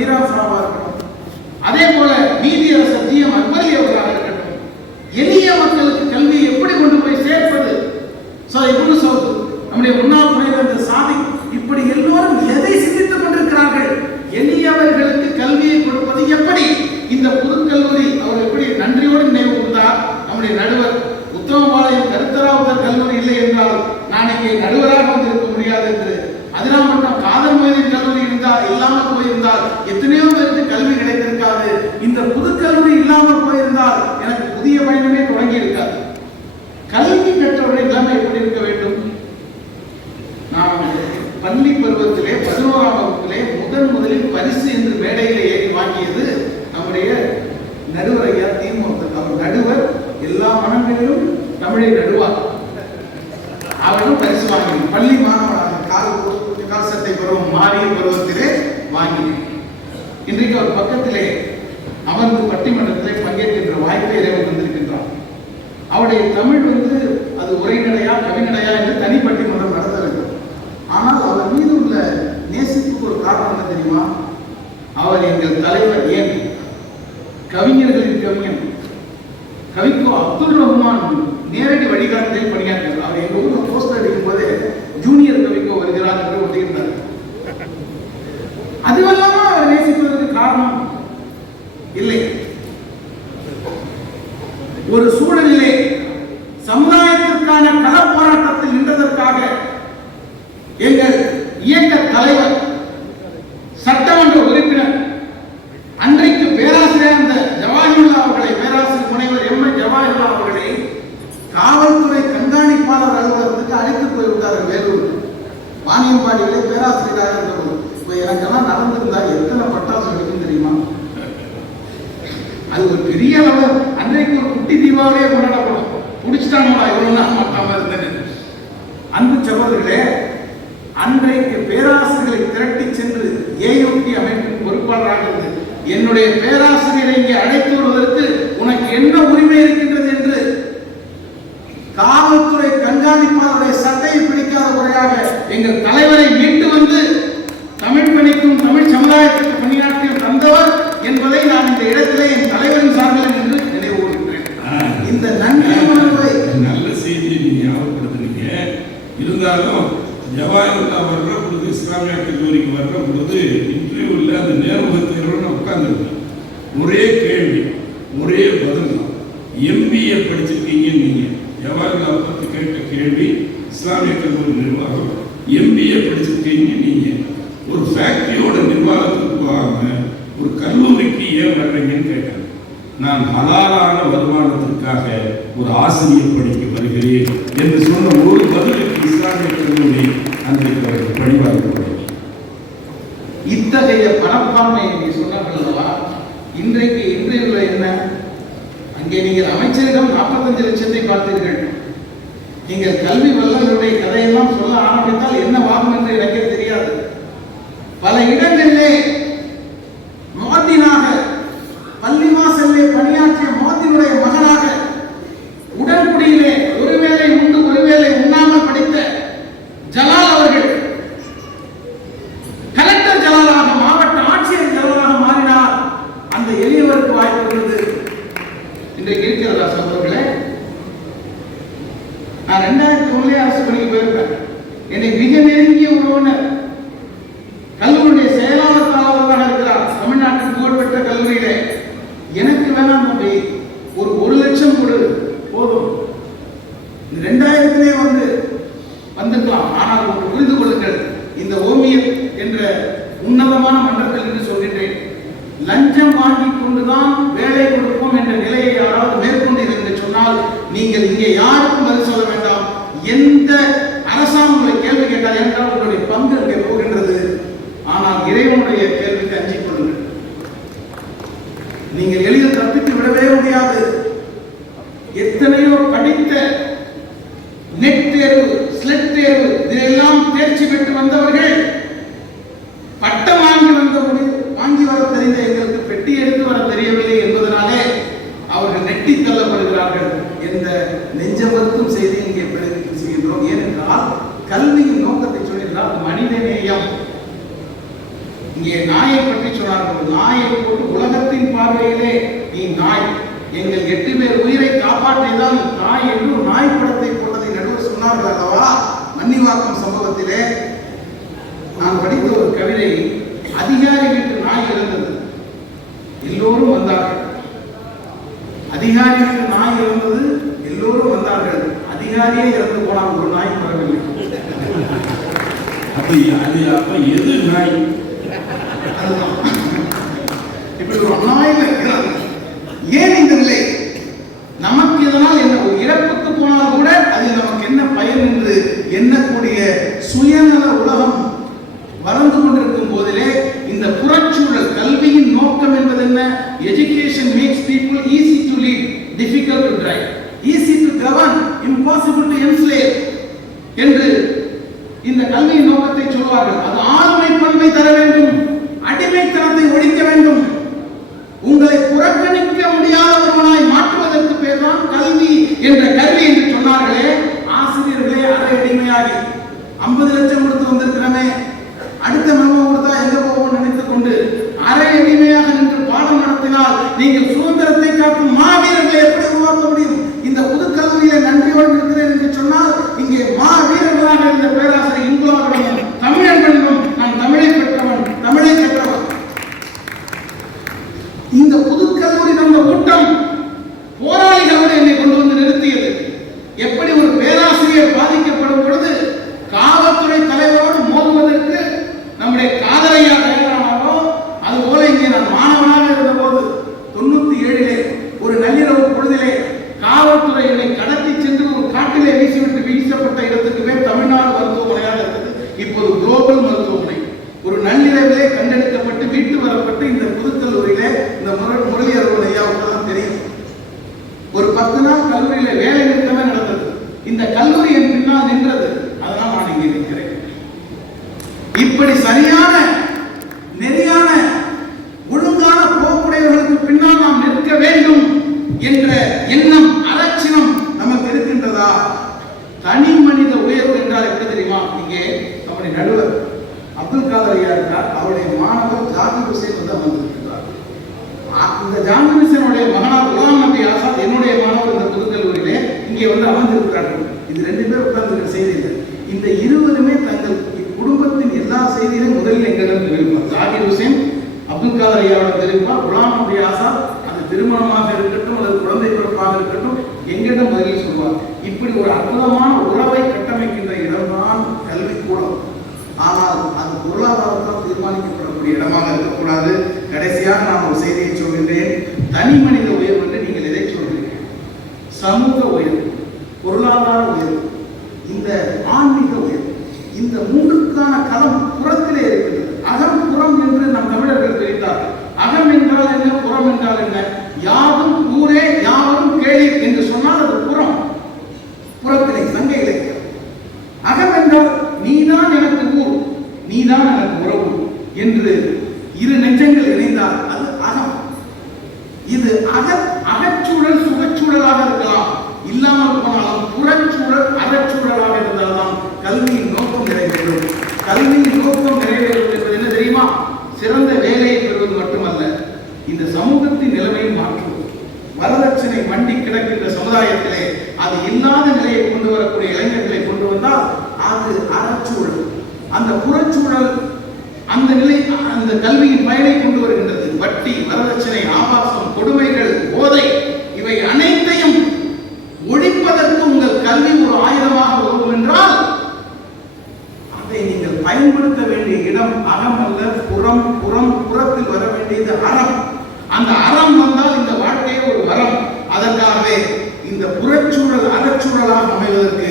மீரா சாவா இருக்கட்டும், அதே போல நீதியரசர் ஜி.எம். அக்பரி அவர்களாக இருக்கட்டும், எளிய மக்களுக்கு கல்வியை எப்படி கொண்டு போய் சேர்ப்பது, இப்னு சவுத், நம்முடைய முன்னாள் துணைவேந்தர் சாதிக், இப்படி எல்லோரும் எதை சிந்தித்துக் கொண்டிருக்கிறார்கள்? எளியவர்களுக்கு கல்வியை கொடுப்பது எப்படி? இந்த புதுக்கல்லூரி அவர் எப்படி நன்றியோடு நினைவு கூர்ந்தார். நம்முடைய நடுவர் உத்தமபாளையம் கருத்தராவுதர் கல்லூரி இல்லை என்றால் நான் இங்கே நடுவராக வந்திருக்க முடியாது என்று, அதிராமட்டம் காதர் மொய்தீன் கல்லூரி இருந்தால் இல்லாமல் போயிருந்தால் எத்தனையோ பேருக்கு கல்வி கிடைத்திருக்காது. இந்த புதுக்கல்லூரி இல்லாமல் போயிருந்தால் எனக்கு புதிய பயணமே தொடங்கி இருக்காது. கல்வி பெற்றவருடைய நிலைமை எப்படி இருக்க வேண்டும்? நான் பள்ளி பருவத்திலே 11ஆம் வகுப்பிலே முதலில் பரிசு என்று மேடையிலே ஏறி வாங்கியது நம்முடைய நடுவர் ஐயா தீமூர்த்தன். அவர் நடுவர், எல்லா மனங்களிலும் தமிழை நடுவார். அவரும் பரிசு வாங்கினேன். பள்ளி மாணவனாக கால் சட்டை பருவம் மாறிய பருவத்திலே வாங்கினேன். இன்றைக்கு அவர் பக்கத்திலே அமர்ந்து பட்டிமன்றத்திலே பங்கேற்கின்ற வாய்ப்பை இறைவன் தந்திருக்கின்றார். அவருடைய தமிழ் அது உரைநடையா கவிநடையா என்று தனி பட்டிமன்றம் நடத்த வேண்டும். ஆனால் அவர் மீது உள்ள நேசிப்புக்கு ஒரு காரணம் என்ன தெரியுமா? அவர் எங்கள் தலைவர். ஏன்? கவிஞர்களின் கவிஞன் கவிக்கோ அப்துல் ரஹ்மான் நேரடி வழிகாட்டுதல் பணியாற்றினார். அவர் எங்க ஊர்ல போஸ்டர் அடிக்கும் போது ஜூனியர் கவிக்கோ வருகிறார் என்று ஒட்டியிருந்தார். அதுவெல்லாம் அவர் நேசிப்பதற்கு காரணம் இல்லை. ஒரு சூழலிலே சமுதாயத்திற்கான கள போராட்டத்தில் நின்றதற்காக எங்கள் இயக்க தலைவர், சட்டமன்ற உறுப்பினர், அன்றைக்கு பேராசிரியர் அந்த ஜவாஹிருல்லா அவர்களை, பேராசிரியர் முனைவர் எம்.என். ஜவாஹிருல்லா அவர்களை காவல்துறை கண்காணிப்பாளர் அலுவலகத்துக்கு அழைத்து போய்விட்டார்கள். வேலூர் வாணியம்பாடியிலே பேராசிரியராக இருந்தவர். இப்போ எனக்கெல்லாம் நடந்திருந்தா எத்தனை பட்டாசு வெடிக்கும் தெரியுமா? அது ஒரு பெரிய அளவு. அன்றைக்கு ஒரு குட்டி தீபாவளியே கொண்டாடப்படும். பிடிச்சிட்டாங்களா இவ்வளவு மாட்டாம இருந்தது. அன்பு சகோதரர்களே, அன்றைக்கு பேராசிரியர்களை திரட்டி சென்று ஏயூடி அமைப்பின் பொறுப்பாளராக இருந்து என்னுடைய பேராசிரியரை இங்கே அழைத்து வருவதற்கு உனக்கு என்ன உரிமை இருக்கின்றது என்று காவல்துறை கண்காணிப்பாளருடைய சட்டையை பிடிக்காத முறையாக எங்கள் தலைவரை மீட்டு வந்து தமிழ் பணிக்கும் தமிழ் சமுதாயத்திற்கு பணியாற்றியும் தந்தவர் என்பதை நான் இந்த இடத்திலே என் தலைவரின் சார்பில் என்று நினைவு கூறுகிறேன். இந்த நன்றி உணர்வை நல்ல செய்தியை நீங்க ஞாபகப்படுத்துறீங்க. இருந்தாலும் ஜவாஹிருல்லா வர்ற பொழுது, இஸ்லாமிய கல்லூரிக்கு வர்ற பொழுது இன்டர்வியூவில் அந்த நேர்முகத்தில் உட்கார்ந்துருக்கேன். ஒரே கேள்வி, ஒரே பதில் தான். எம்பிஏ படிச்சிருக்கீங்க நீங்க. ஜவாஹிருல்லா பற்றி கேட்ட கேள்வி, இஸ்லாமிய கல்லூரி நிர்வாகம், எம்பிஏ படிச்சிருக்கீங்க நீங்க. ஒரு ஃபேக்டரியோட நிர்வாகத்துக்கு போகாம ஒரு கல்லூரிக்கு ஏன் வர்றீங்கன்னு கேட்டாங்க. நான் ஹலாலான வருமானத்திற்காக ஒரு ஆசிரியர் படிக்க வருகிறேன் என்று சொன்ன ஒரு பதிலுக்கு இஸ்லாமிய கல்லூரி அன்றைக்கு பணிவாக. இத்தகைய பணப்பான்மை என்று சொன்னார்களா? இன்றைக்கு இன்றைய என்ன? அங்கே நீங்கள் அமைச்சரிடம் 45 லட்சத்தை பார்த்தீர்கள். நீங்கள் கல்வி வல்லவருடைய கதையெல்லாம் சொல்ல ஆரம்பித்தால் என்ன வாகும் என்று எனக்கே தெரியாது. பல இடங்களிலே மோதினாக பள்ளிவாசலிலே பணியாற்றிய மோதினுடைய மகனாக உடன்குடியிலே ஒருவேளை உண்டு ஒருவேளை உண்ணாமல் படித்த ஜலால் அவர்கள் கலெக்டர் ஜலாலாக, மாவட்ட ஆட்சியர் ஜலாலாக மாறினார். அந்த எளியவருக்கு வாய்ப்பு இருந்தது. இன்றைக்கு இருக்கிறதா சகோதரர்களே? நான் 2001 அரசு பணிக்கு போயிருக்கேன். என்னை மிக நெருங்கிய உறவினர் கல்லூரியுடைய செயலாளர் தாளராக இருக்கிறார். தமிழ்நாட்டின் புகழ்பெற்ற கல்லூரியிலே எனக்கு வேணாம் தம்பி, ஒரு 1 லட்சம் கொடு போதும், 2000 வந்திருக்கலாம். ஆனால் ஒன்று புரிந்து கொள்ளுங்கள், இந்த ஓமியம் என்ற உன்னதமான மன்றத்தில் என்று சொல்கின்றேன், லஞ்சம் வாங்கிக் கொண்டுதான் வேலை கொடுப்போம் என்ற நிலையை யாராவது மேற்கொண்டீர்கள் என்று சொன்னால் நீங்கள் இங்கே யாருக்கும் பதில் சொல்ல வேண்டாம். எந்த அரசாங்கம் உங்களை கேள்வி கேட்டால் என்றால் உங்களுடைய பங்கு அங்கே போகின்றது. ஆனால் இறைவனுடைய கேள்விக்கு அஞ்சிக் கொள்ளுங்கள். நீங்கள் எளிதில் தப்பித்து விடவே முடியாது. எத்தனையோ படித்த நெட் தேர்வு, ஸ்லெட் தேர்வு, இதெல்லாம் தேர்ச்சி பெற்று வந்தவர்கள் பட்டம் வாங்கி வர தெரிந்த எங்களுக்கு பெட்டி எடுத்து வர தெரியவில்லை என்பதனாலே அவர்கள் நெட்டி தள்ளப்படுகிறார்கள் என்ற நெஞ்சமறுக்கும் செய்தி இங்கே செய்கின்றோம். ஏனென்றால் கல்வியின் நோக்கத்தை சொல்லியிருந்தால் மனித நேயம். இங்கே நாயை பற்றி சொல்லி சொன்னார்கள், நாயை போட்டு உலகத்தின் பார்வையிலே நீ நாய், எங்கள் 8 பேர் உயிரை காப்பாற்றியதால் நாய் என்று ஒரு நாய் படத்தை போட்டதை நடுவர் சொன்னார்கள் அல்லவா. மன்னிவாக்கம் சம்பவத்திலே நான் படித்த ஒரு கவிதை, அதிகாரி வீட்டு நாய் இருந்தது, எல்லோரும் வந்தார்கள். அதிகாரி வீட்டு நாய் இருந்தது, எல்லோரும் வந்தார்கள். அதிகாரியே இறந்து போனால் ஒரு நாய் வரவில்லை. அப்ப எது நாய்? அதுதான் இப்படி ஒரு நாயில இருக்கிறாங்க. ஏன் இந்த நிலை? நமக்கு இதனால் என்ன, ஒரு இறப்புக்கு போனால் கூட அதில் நமக்கு என்ன பயன் என்று எண்ணக்கூடிய சுயநல உலகம் வளர்ந்து கொண்டிருக்கும் போதிலே இந்த புறச்சூழல் கல்வியின் நோக்கம் என்பது என்ன? Education makes people easy to lead, difficult to drive, easy to govern, impossible to enslave என்று இந்த கல்வியின் நோக்கத்தை சொல்வார்கள். அது ஆளுமை பண்பை தர வேண்டும், அடிமைத்தனத்தை ஒழிக்க வேண்டும், உங்களை புறக்கணிக்க முடியாத ஒருவனாய் மாற்றுவதற்கு பேர் தான் கல்வி என்ற கல்வி என்று சொன்னார்களே. ஆசிரியர்களே அரை அடிமையாகி 50 லட்சம் கொடுத்து வந்திருக்கிறமே, அடுத்த மெமோ கொடுத்தா எங்க போவோம் நினைத்துக் கொண்டு அரை அடிமையாக நின்று பாடம் நடத்தினால் நீங்கள் சுதந்திரத்தை காக்கும் மாவீரர்களை எப்படி உருவாக்க முடியும்? இந்த புது கல்வியில நன்றியோடு இருக்கிறேன் என்று சொன்னால் இங்கே மாவீரர்களாக இருந்த பேராசிரியர் இன்புலாவிடமும் தமிழர்களிடம் நான் தமிழை பெற்றவன், தமிழை பெற்றவன். இந்த புது கல்லூரி தந்த கூட்டம் போராளிகளோடு என்னை கொண்டு வந்து நிறுத்தியது. எப்படி ஒரு பேராசிரியர் பாதிக்கப்படும் பொழுது காவல்துறை தலைவரோடு மோதுவதற்கு நம்முடைய காதலையா தயாரானாரோ, அதுபோல இங்கே நான் மாணவனாக இருந்த போது 97 ஒரு நள்ளிரவு பொழுதிலே காவல்துறை என்னை கடத்தி சென்று ஒரு காட்டிலே வீசப்பட்ட இடத்துக்கு பேர் தமிழ்நாடு மருத்துவமனையாக இருந்தது. இப்போது குளோபல் மருத்துவமனை. ஒரு நள்ளிரவிலே கண்டெடுக்கப்பட்டு வீட்டு வரப்பட்டு இந்த புதுக்கல்லூரியிலே இந்த முரளி அருள் ஐயாவுக்கெல்லாம் தெரியும், ஒரு 10 நாள் கல்லூரியில வேலை நிறுத்தமே நடந்தது. இந்த கல்லூரி என் பின்னால் நின்றது, அதனால் நான் இங்கே நிற்கிறேன். இப்படி சரியான நெறியான ஒழுங்கான போக்குடையவர்களுக்கு பின்னால் நாம் நிற்க வேண்டும் என்ற எண்ணம், அலட்சியம் நமக்கு இருக்கின்றதா? தனி மனித உயர்வு என்றால் எப்படி தெரியுமா? இங்கே நம்முடைய நடுவர் அப்துல் காதர் ஐயா இருக்கார், அவருடைய மாணவர் ஜாகிர் ஹுசைன் வந்து அமர்ந்திருக்கிறார். இந்த ஜாகிர் ஹுசைனுடைய மகனார் குலாம் நபி ஆசாத் என்னுடைய மாணவர் இந்த புதுக்கல்லூரியிலே இங்கே வந்து அமர்ந்திருக்கிறார்கள். இது 2 பேர் உட்கார்ந்து செய்திகள். இந்த இருவருமே தங்கள் குடும்பத்தின் எல்லா செய்தியிலும் முதலில் எங்களிடம் தெரிவிப்பார். ஜாகிர் ஹுசைன் அப்துல் காதர் ஐயாவோட தெரிவிப்பார். குலாம் நபி ஆசாத் அது திருமணமாக இருக்கட்டும் அல்லது குழந்தை பிறப்பாக இருக்கட்டும் எங்களிடம் முதலில் சொல்வார். இப்படி ஒரு அற்புதமான உறவை கட்டமைக்கின்ற இடம்தான் கல்விக்கூடம். ஆனால் அது பொருளாதாரத்தால் தீர்மானிக்கப்படக்கூடிய இடமாக இருக்கக்கூடாது. கடைசியாக நான் ஒரு செய்தியை சொல்கின்றேன். தனி மனித உயர்வு என்று நீங்கள் எதை சொல்கிறீர்கள்? சமூக உயர்வு, பொருளாதார உயர்வு, இந்த ஆன்மீக உயர்வு, இந்த 3க்கான களம் புறத்திலே இருக்கிறது. அகம் புறம் என்று நம் தமிழர்கள் பிரித்தார்கள். அகம் என்றால் என்ன, புறம் என்றால் என்ன? யாரும் ஊரே யாரும் கேளீர் என்று சொன்னால் அது புறம், புறத்திலே சங்க இலக்கியம். அகம் என்றால் நீதான் எனக்கு ஊர், நீதான் எனக்கு உறவு என்று இரு நெஞ்சங்கள் இணைந்தால் அது அகம். இது அகச்சூழல் சுகச்சூழலாக இருக்கலாம், இல்லாமல் போனாலும் புறச்சூழல் அகச்சூழலாக இருந்தால்தான் கல்வியின் நோக்கம் நிறைவேறும். கல்வியின் நோக்கம் நிறைவேறும் என்பது என்ன தெரியுமா? சிறந்த வேலையை பெறுவது மட்டுமல்ல, இந்த சமூகத்தின் நிலைமையை மாற்றுவது. வரதட்சணை மண்டி கிடக்கின்ற சமுதாயத்திலே அது இல்லாத நிலையை கொண்டு வரக்கூடிய இளைஞர்களை கொண்டு வந்தால் அது அறச்சூழல். அந்த புறச்சூழல் அந்த நிலை அந்த கல்வியின் பயனை கொண்டு வருகின்றது. வட்டி, வரதட்சணை, ஆபாசம், கொடுமைகள், போதை இவை அனைத்தையும் ஒழிப்பதற்கு உங்கள் கல்வி ஒரு ஆயுதமாக உதவும் என்றால் அதை நீங்கள் பயன்படுத்த வேண்டிய இடம் அகம் அல்ல, புறம். புறத்தில் வர வேண்டியது அறம். அந்த அறம் வந்தால் இந்த வாழ்க்கையே ஒரு வரம். அதற்காகவே இந்த புறச்சூழல் அறச்சூழலாக அமைவதற்கு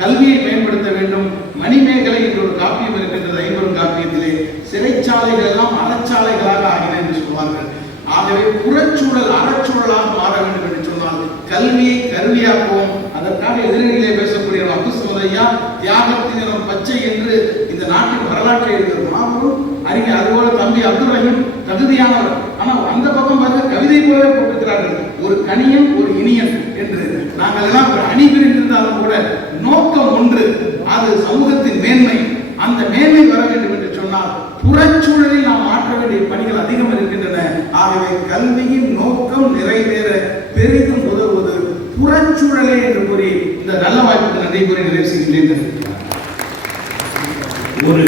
கல்வியை பயன்படுத்த வேண்டும். மணிமேகலை என்ற ஒரு காப்பியம் இருக்கின்றது, 50 காப்பியத்திலே. சிறைச்சாலைகள் எல்லாம் அறச்சாலைகளாக ஆகின என்று சொல்வார்கள். ஆகவே புறச்சூழல் அறச்சூழலாக மாற வேண்டும் என்று சொன்னால் கல்வியை கருவியாக்குவோம். அதற்காக எதிரிலே பேசக்கூடிய அபுஸ்மதையா தியாகத்தின் நிறம் பச்சை என்று இந்த நாட்டின் வரலாற்றை இருக்கிற மாபெரும் அறிஞர். அதுபோல தம்பி அப்துல் ரஹீம் தகுதியானவர். ஆனால் அந்த பக்கம் பார்க்க கவிதை போலவே போட்டிருக்கிறார்கள், ஒரு கணியன் ஒரு இனியன் என்று. நாங்கள் எல்லாம் அணி பிரிந்திருந்தாலும் கூட நோக்கம் ஒன்று, அது சமூகத்தின் மேன்மை. அந்த மேன்மை வர வேண்டும் என்று சொன்னால் புறச்சூழலில் நாம் மாற்ற வேண்டிய பணிகள் அதிகம் இருக்கின்றன. ஆகவே கல்வியின் நோக்கம் நிறைவேற பெரிதும் உதவுவது புறச்சூழலே என்று கூறி இந்த நல்ல வாய்ப்புக்கு நன்றி கூறி நிறைவு செய்கின்றேன். ஒரு